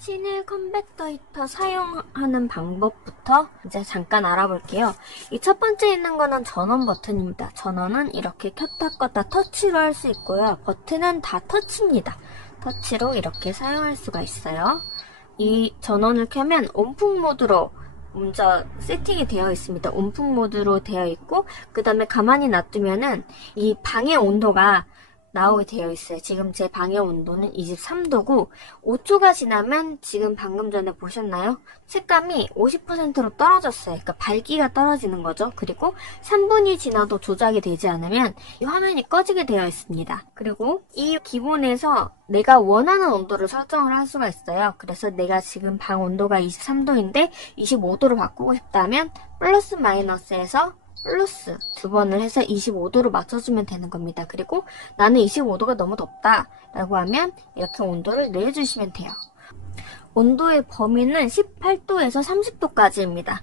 신일 컨벡터 히터 사용하는 방법부터 이제 잠깐 알아볼게요. 이 첫 번째 있는 거는 전원 버튼입니다. 전원은 이렇게 켰다 껐다 터치로 할 수 있고요. 버튼은 다 터치입니다. 터치로 이렇게 사용할 수가 있어요. 이 전원을 켜면 온풍 모드로 먼저 세팅이 되어 있습니다. 온풍 모드로 되어 있고, 그 다음에 가만히 놔두면은 이 방의 온도가 나오게 되어 있어요. 지금 제 방의 온도는 23도고 5초가 지나면 지금 방금 전에 보셨나요? 색감이 50%로 떨어졌어요. 그러니까 밝기가 떨어지는 거죠. 그리고 3분이 지나도 조작이 되지 않으면 이 화면이 꺼지게 되어 있습니다. 그리고 이 기본에서 내가 원하는 온도를 설정을 할 수가 있어요. 그래서 내가 지금 방 온도가 23도인데 25도로 바꾸고 싶다면 플러스 마이너스에서 플러스 두 번을 해서 25도로 맞춰주면 되는 겁니다. 그리고 나는 25도가 너무 덥다 라고 하면 이렇게 온도를 내려주시면 돼요. 온도의 범위는 18도에서 30도까지입니다.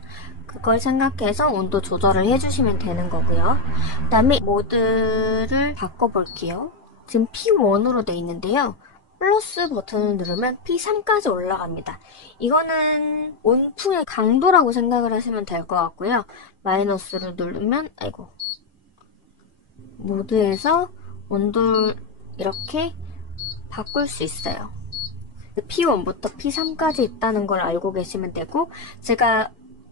그걸 생각해서 온도 조절을 해주시면 되는 거고요. 그 다음에 모드를 바꿔볼게요. 지금 P1으로 되어 있는데요. 플러스 버튼을 누르면 P3까지 올라갑니다. 이거는 온풍의 강도라고 생각을 하시면 될 것 같고요. 마이너스를 누르면 모드에서 온도를 이렇게 바꿀 수 있어요. P1부터 P3까지 있다는 걸 알고 계시면 되고, 제가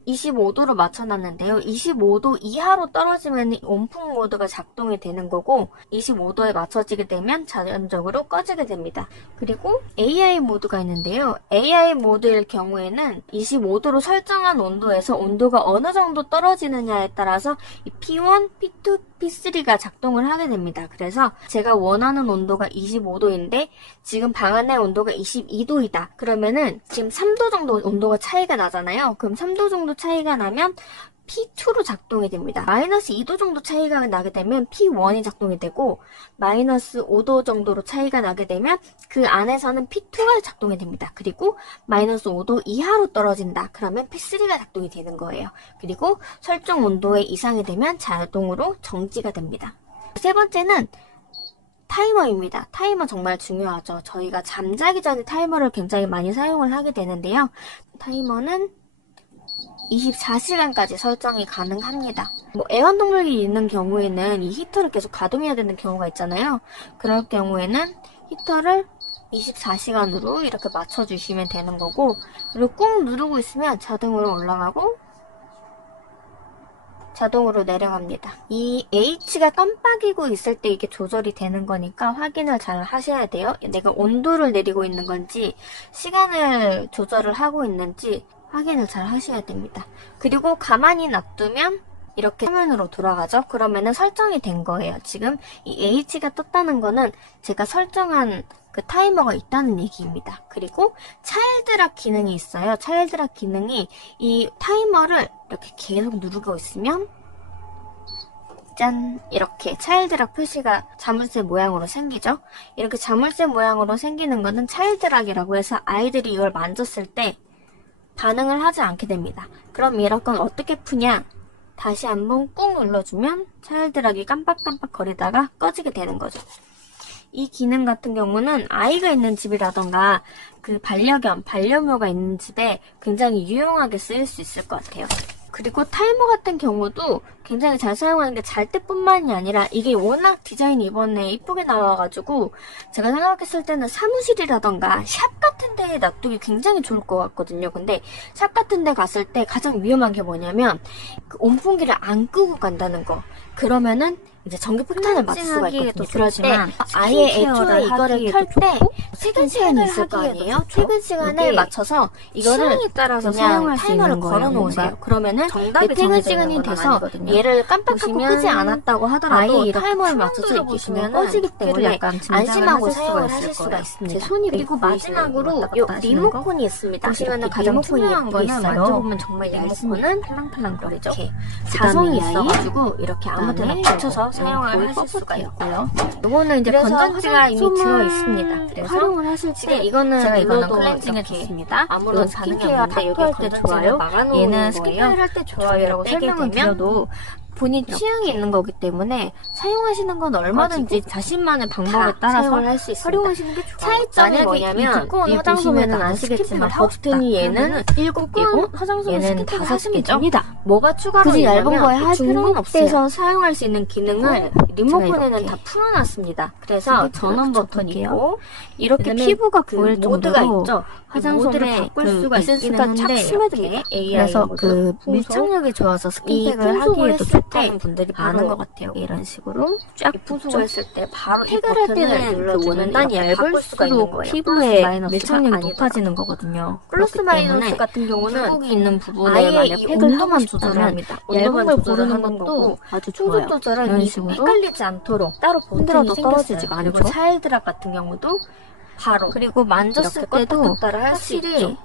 25도로 맞춰놨는데요. 25도 이하로 떨어지면 온풍 모드가 작동이 되는 거고 25도에 맞춰지게 되면 자연적으로 꺼지게 됩니다. 그리고 AI 모드가 있는데요. AI 모드일 경우에는 25도로 설정한 온도에서 온도가 어느 정도 떨어지느냐에 따라서 이 P1, P2, P3가 작동을 하게 됩니다. 그래서 제가 원하는 온도가 25도인데 지금 방 안의 온도가 22도이다. 그러면은 지금 3도 정도 온도가 차이가 나잖아요. 그럼 3도 정도 차이가 나면 P2로 작동이 됩니다. 마이너스 2도 정도 차이가 나게 되면 P1이 작동이 되고 마이너스 5도 정도로 차이가 나게 되면 그 안에서는 P2가 작동이 됩니다. 그리고 마이너스 5도 이하로 떨어진다. 그러면 P3가 작동이 되는 거예요. 그리고 설정 온도에 이상이 되면 자동으로 정지가 됩니다. 세 번째는 타이머입니다. 타이머 정말 중요하죠. 저희가 잠자기 전에 타이머를 굉장히 많이 사용을 하게 되는데요. 타이머는 24시간까지 설정이 가능합니다. 애완동물이 있는 경우에는 이 히터를 계속 가동해야 되는 경우가 있잖아요. 그럴 경우에는 히터를 24시간으로 이렇게 맞춰주시면 되는 거고, 그리고 꾹 누르고 있으면 자동으로 올라가고 자동으로 내려갑니다. 이 H가 깜빡이고 있을 때 이게 조절이 되는 거니까 확인을 잘 하셔야 돼요. 내가 온도를 내리고 있는 건지 시간을 조절을 하고 있는지 확인을 잘 하셔야 됩니다. 그리고 가만히 놔두면 이렇게 화면으로 돌아가죠. 그러면은 설정이 된 거예요. 지금 이 H가 떴다는 거는 제가 설정한 그 타이머가 있다는 얘기입니다. 그리고 차일드락 기능이 있어요. 차일드락 기능이 이 타이머를 이렇게 계속 누르고 있으면 짠! 이렇게 차일드락 표시가 자물쇠 모양으로 생기죠. 이렇게 자물쇠 모양으로 생기는 거는 차일드락이라고 해서 아이들이 이걸 만졌을 때 반응을 하지 않게 됩니다. 그럼 이런 건 어떻게 푸냐? 다시 한번 꾹 눌러주면 차일드락이 깜빡깜빡 거리다가 꺼지게 되는 거죠. 이 기능 같은 경우는 아이가 있는 집이라던가 그 반려견, 반려묘가 있는 집에 굉장히 유용하게 쓰일 수 있을 것 같아요. 그리고 타이머 같은 경우도 굉장히 잘 사용하는 게 잘 때뿐만이 아니라 이게 워낙 디자인이 이번에 이쁘게 나와가지고 제가 생각했을 때는 사무실이라던가 샵 같은 데에 놔두기 굉장히 좋을 것 같거든요. 근데 샵 같은 데 갔을 때 가장 위험한 게 뭐냐면 그 온풍기를 안 끄고 간다는 거. 그러면은 이제 전기 폭탄을 맞을 수가 있거든요. 그러지만 아예 애초에 이거를 켤 때 퇴근 시간이 있을 거 아니에요? 퇴근 시간에 맞춰서 이거를 따라서 사용할 수 있는 거예요. 걸어놓으세요. 그러면은 퇴근 시간이 돼서 얘를 깜빡하고 끄지 않았다고 하더라도 타이머를 맞춰서 이렇게 꺼지기 때문에 안심하고 사용을 하실 수가 있습니다. 제 손이 그리고 마지막으로 요 리모컨이 있습니다. 보시면은 가장 투명한 거는 만져보면 정말 얇은 팔랑팔랑거리죠. 자성이 있어가지고 이렇게 아무데나 붙여서 사용을 하실 수가 있고요. 이거는 이제 건전지가 이미 들어 있습니다. 그래서 활용을 하실 때 이거는 제가 이거는 클렌징을 줬습니다. 아무런 반응이 없는데 여기 건전지를 막아놓은 얘는 스킨케어를 할 때 좋아요라고 설명을 드려도 본인 취향이 있는 거기 때문에 사용하시는 건 얼마든지 자신만의 방법에 따라서 사용을 할 수 있습니다. 활용하시는 게 좋아요. 차이점이 뭐냐면 두꺼운 이 화장솜에는 보시면은 아시겠지만 버튼이 얘는 7개고 화장솜은 얘는 스킵을 5개죠. 뭐가 추가로 굳이 얇은 있냐면 거에 할 필요는 없어요. 중국에서 사용할 수 있는 기능을 리모컨에는 이렇게 다 풀어놨습니다. 그래서 전원 버튼이 있고 이렇게 그다음에 피부가 그 보일 모드가 정도로 있죠. 화장솜에 바꿀 수가 에센스가 있기는 착 한데 스며듭니다. 그래서 그 밀착력이 좋아서 스킨팩을 풍속을 하기에도 했을 좋다는 때 분들이 바로 많은 것 같아요. 이런 식으로 쫙 풍속을 했을 때 바로 팩을 할 때는 그 원단이 얇을수록 피부에 밀착력이 높아지는 거거든요. 플러스 마이너스 때문에 같은 경우는 굴곡이 있는 부분에 아예 만약 이 팩을 온도만 하고 조절을 싶다면 합니다. 얇은 걸 조절을 고르는 하는 것도 거고 아주 좋아요. 풍속 조절은 이런 이 식으로 헷갈리지 않도록 따로 흔들어도 버튼이 떨어지지가 생겼어요. 그리고 않죠. 차일드락 같은 경우도 바로 그리고 만졌을 이렇게 때도 껐다 할 수 있죠. 확실히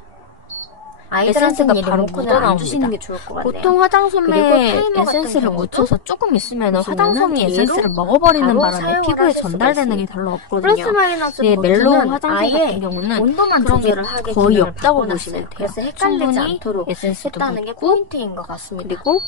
아이들한테는 에센스가 바로 리모컨을 안 묻어나옵니다. 주시는 게 좋을 것 같네요. 보통 그리고 화장솜에 타이머 같은 에센스를 경우도 묻혀서 조금 있으면은 보시면은 화장솜이 얘로 에센스를 먹어버리는 바로 바람에 사용을 피부에 하실 수가 전달되는 게 있습니다. 별로 없거든요. 플러스 마이너스 네, 버튼은 멜로우 화장솜 아예 같은 경우는 온도만 그런 게 조절을 하게 거의 기능을 없다고 바꿔놨어요. 보시면 돼요. 그래서 헷갈리지 충분히 않도록 에센스도 했다는 게 묻고 포인트인 것 같습니다. 그리고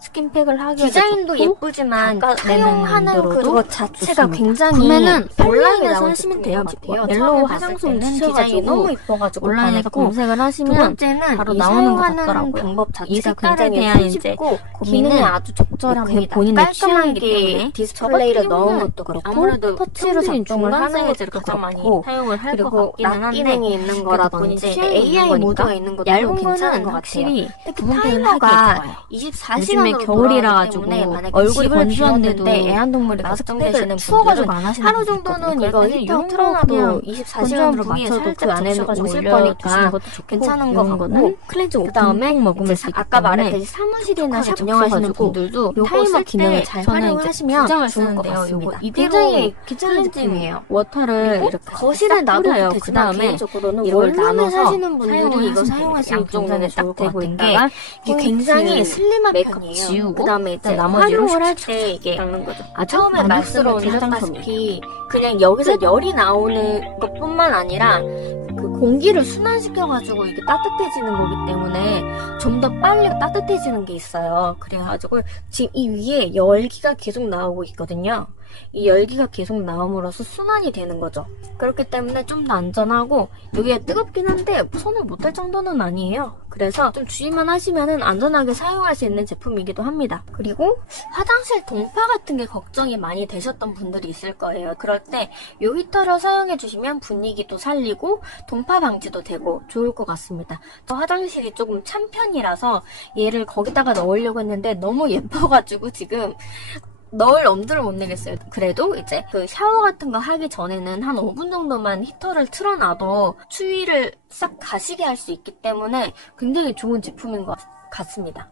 스킨팩을 하기에도 디자인도 좋고 예쁘지만 닦아내는 사용하는 용도로도 그것 자체가 좋습니다. 굉장히 구매는 온라인에 온라인에서 나온 하시면 제품인 돼요. 것 같아요. 멜로우 처음에 화장솜 봤을 때는 디자인이 너무 이뻐가지고 온라인에서 반했고, 검색을 두 하시면 번째는 바로 이 나오는 것 사용하는 같더라고요. 방법 이 자체가 색깔에 굉장히 대한 손쉽고 고민은 기능이 아주 적절합니다. 본인의 취향이기 깔끔하게 때문에 디스플레이를 저 같은 넣은 경우는 것도 그렇고 아무래도 터치로 평소에 작동을 중간 하는 사이즈를 것도 가장 많이 그렇고 사용을 할 것 그리고 같기는 락 한데 기능이 있는 본인 거라든지 취향이 있는 AI 거니까 모드가 있는 것도 얇은 괜찮은 거는 것 같아요. 확실히 특히 구분팩을 타이머가 하기에 좋아요. 24시간으로 겨울이라 가지고 얼굴이 건조한데도 애완동물이 걱정되시는 추워가지고 분들은 안 하시는 하루 분들 정도는 있거든요. 이거 그럴 히터 때는 틀어놔도 이런 24시간으로 부위에 맞춰도 그 살짝 안에는 적셔가지고 오실 올려두시는 거니까 것도 좋고 괜찮은 것 이런 같고 거는 클렌징 그다음에 꼭 먹으면 이제 되기 아까 때문에 말했듯이 사무실이나 촉촉하게 운영하시는 적셔가지고 분들도 요거 타이머 쓸 기능을 때 잘 저는 이제 활용하시면 부장을 좋을 것 쓰는데요. 같습니다. 요거 이대로 굉장히 괜찮은 클렌징 제품이에요. 워터를 그리고 이렇게 거실에 놔둬도 뿌려요. 되지만 그다음에 개인적으로는 이걸 원룸에 나눠서 사시는 분들이 사용을 이거 하시면 사용하시는 양쪽 굉장히 눈에 좋을 딱 것 대고 같은 게 있다가 이게 굉장히 슬림한 메이크업 편이에요. 지우고 그다음에 이제 나머지를 활용을 할 때 이게 닦는 거죠. 처음에 말씀을 드렸다시피 그냥 여기서 열이 나오는 것뿐만 아니라 그 공기를 순환시켜가지고 이게 따뜻해지는 거기 때문에 좀 더 빨리 따뜻해지는 게 있어요. 그래가지고 지금 이 위에 열기가 계속 나오고 있거든요. 이 열기가 계속 나옴으로써 순환이 되는 거죠. 그렇기 때문에 좀 더 안전하고 여기가 뜨겁긴 한데 손을 못 댈 정도는 아니에요. 그래서 좀 주의만 하시면은 안전하게 사용할 수 있는 제품이기도 합니다. 그리고 화장실 동파 같은 게 걱정이 많이 되셨던 분들이 있을 거예요. 그럴 때 이 히터를 사용해 주시면 분위기도 살리고 동파 방지도 되고 좋을 것 같습니다. 저 화장실이 조금 찬 편이라서 얘를 거기다가 넣으려고 했는데 너무 예뻐가지고 지금 넣을 엄두를 못 내겠어요. 그래도 이제 그 샤워 같은 거 하기 전에는 한 5분 정도만 히터를 틀어놔도 추위를 싹 가시게 할 수 있기 때문에 굉장히 좋은 제품인 것 같습니다.